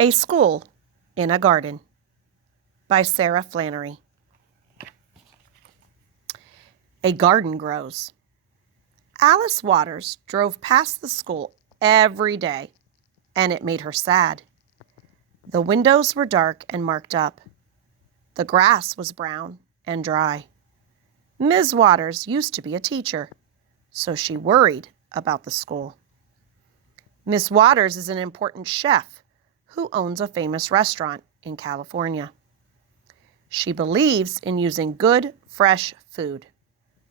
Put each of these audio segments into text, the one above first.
A School in a Garden by Sarah Flannery. A garden grows. Alice Waters drove past the school every day, and it made her sad. The windows were dark and marked up. The grass was brown and dry. Ms. Waters used to be a teacher, so she worried about the school. Miss Waters is an important chef who owns a famous restaurant in California. She believes in using good, fresh food.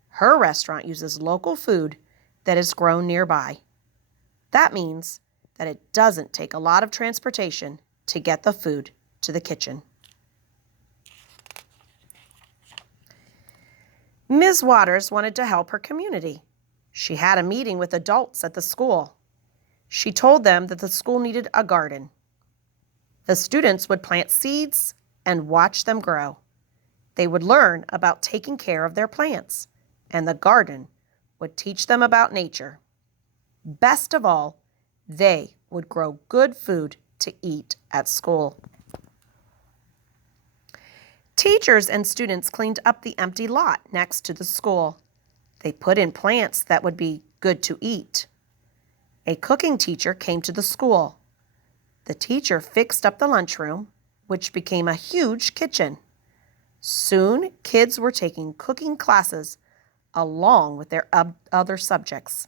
Her restaurant uses local food that is grown nearby. That means that it doesn't take a lot of transportation to get the food to the kitchen. Ms. Waters wanted to help her community. She had a meeting with adults at the school. She told them that the school needed a garden. The students would plant seeds and watch them grow. They would learn about taking care of their plants, and the garden would teach them about nature. Best of all, they would grow good food to eat at school. Teachers and students cleaned up the empty lot next to the school. They put in plants that would be good to eat. A cooking teacher came to the school. The teacher fixed up the lunchroom, which became a huge kitchen. Soon, kids were taking cooking classes along with their other subjects.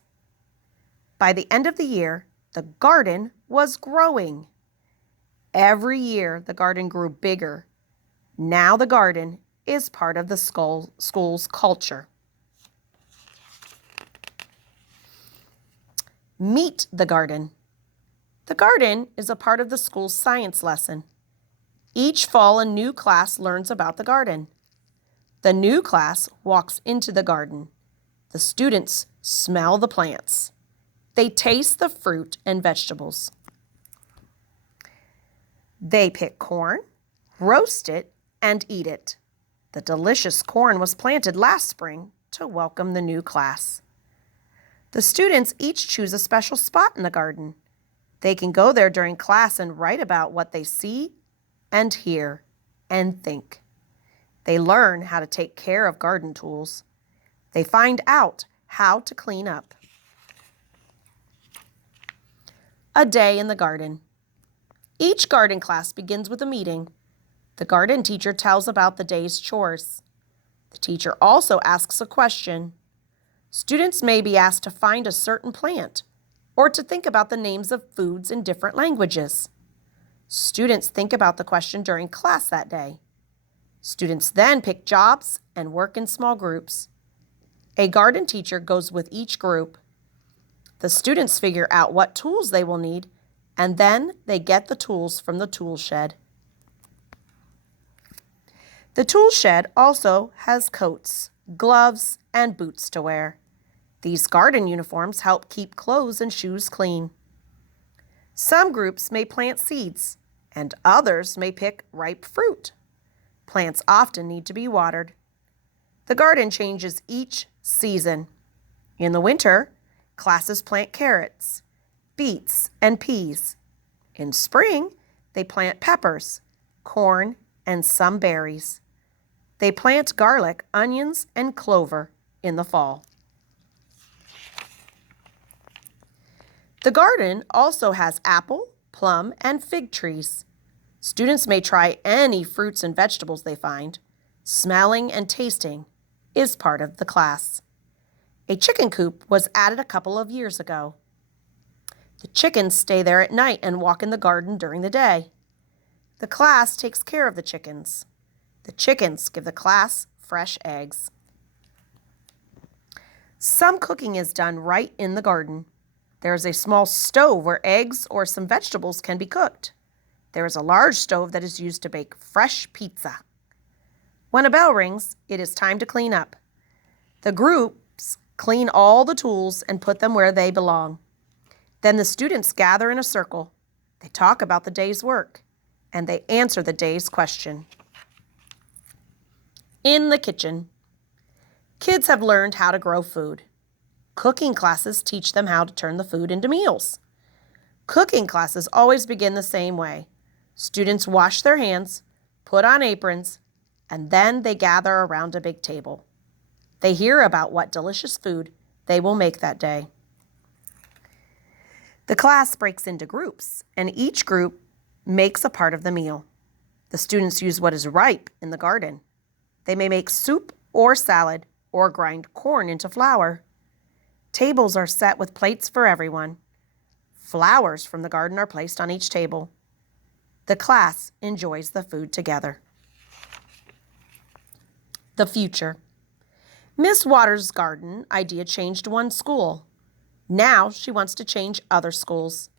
By the end of the year, the garden was growing. Every year, the garden grew bigger. Now the garden is part of the school's culture. Meet the garden. The garden is a part of the school's science lesson. Each fall, a new class learns about the garden. The new class walks into the garden. The students smell the plants. They taste the fruit and vegetables. They pick corn, roast it, and eat it. The delicious corn was planted last spring to welcome the new class. The students each choose a special spot in the garden. They can go there during class and write about what they see and hear and think. They learn how to take care of garden tools. They find out how to clean up. A day in the garden. Each garden class begins with a meeting. The garden teacher tells about the day's chores. The teacher also asks a question. Students may be asked to find a certain plant or to think about the names of foods in different languages. Students think about the question during class that day. Students then pick jobs and work in small groups. A garden teacher goes with each group. The students figure out what tools they will need, and then they get the tools from the tool shed. The tool shed also has coats, gloves, and boots to wear. These garden uniforms help keep clothes and shoes clean. Some groups may plant seeds, and others may pick ripe fruit. Plants often need to be watered. The garden changes each season. In the winter, classes plant carrots, beets, and peas. In spring, they plant peppers, corn, and some berries. They plant garlic, onions, and clover in the fall. The garden also has apple, plum, and fig trees. Students may try any fruits and vegetables they find. Smelling and tasting is part of the class. A chicken coop was added a couple of years ago. The chickens stay there at night and walk in the garden during the day. The class takes care of the chickens. The chickens give the class fresh eggs. Some cooking is done right in the garden. There is a small stove where eggs or some vegetables can be cooked. There is a large stove that is used to bake fresh pizza. When a bell rings, it is time to clean up. The groups clean all the tools and put them where they belong. Then the students gather in a circle. They talk about the day's work, and they answer the day's question. In the kitchen. Kids have learned how to grow food. Cooking classes teach them how to turn the food into meals. Cooking classes always begin the same way. Students wash their hands, put on aprons, and then they gather around a big table. They hear about what delicious food they will make that day. The class breaks into groups, and each group makes a part of the meal. The students use what is ripe in the garden. They may make soup or salad or grind corn into flour. Tables are set with plates for everyone. Flowers from the garden are placed on each table. The class enjoys the food together. The future. Miss Waters' garden idea changed one school. Now she wants to change other schools.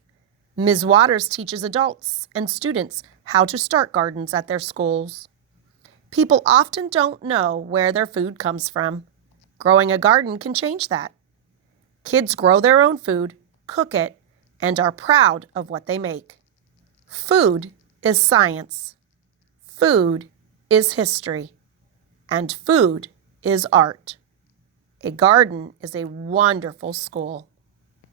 Ms. Waters teaches adults and students how to start gardens at their schools. People often don't know where their food comes from. Growing a garden can change that. Kids grow their own food, cook it, and are proud of what they make. Food is science. Food is history. And food is art. A garden is a wonderful school.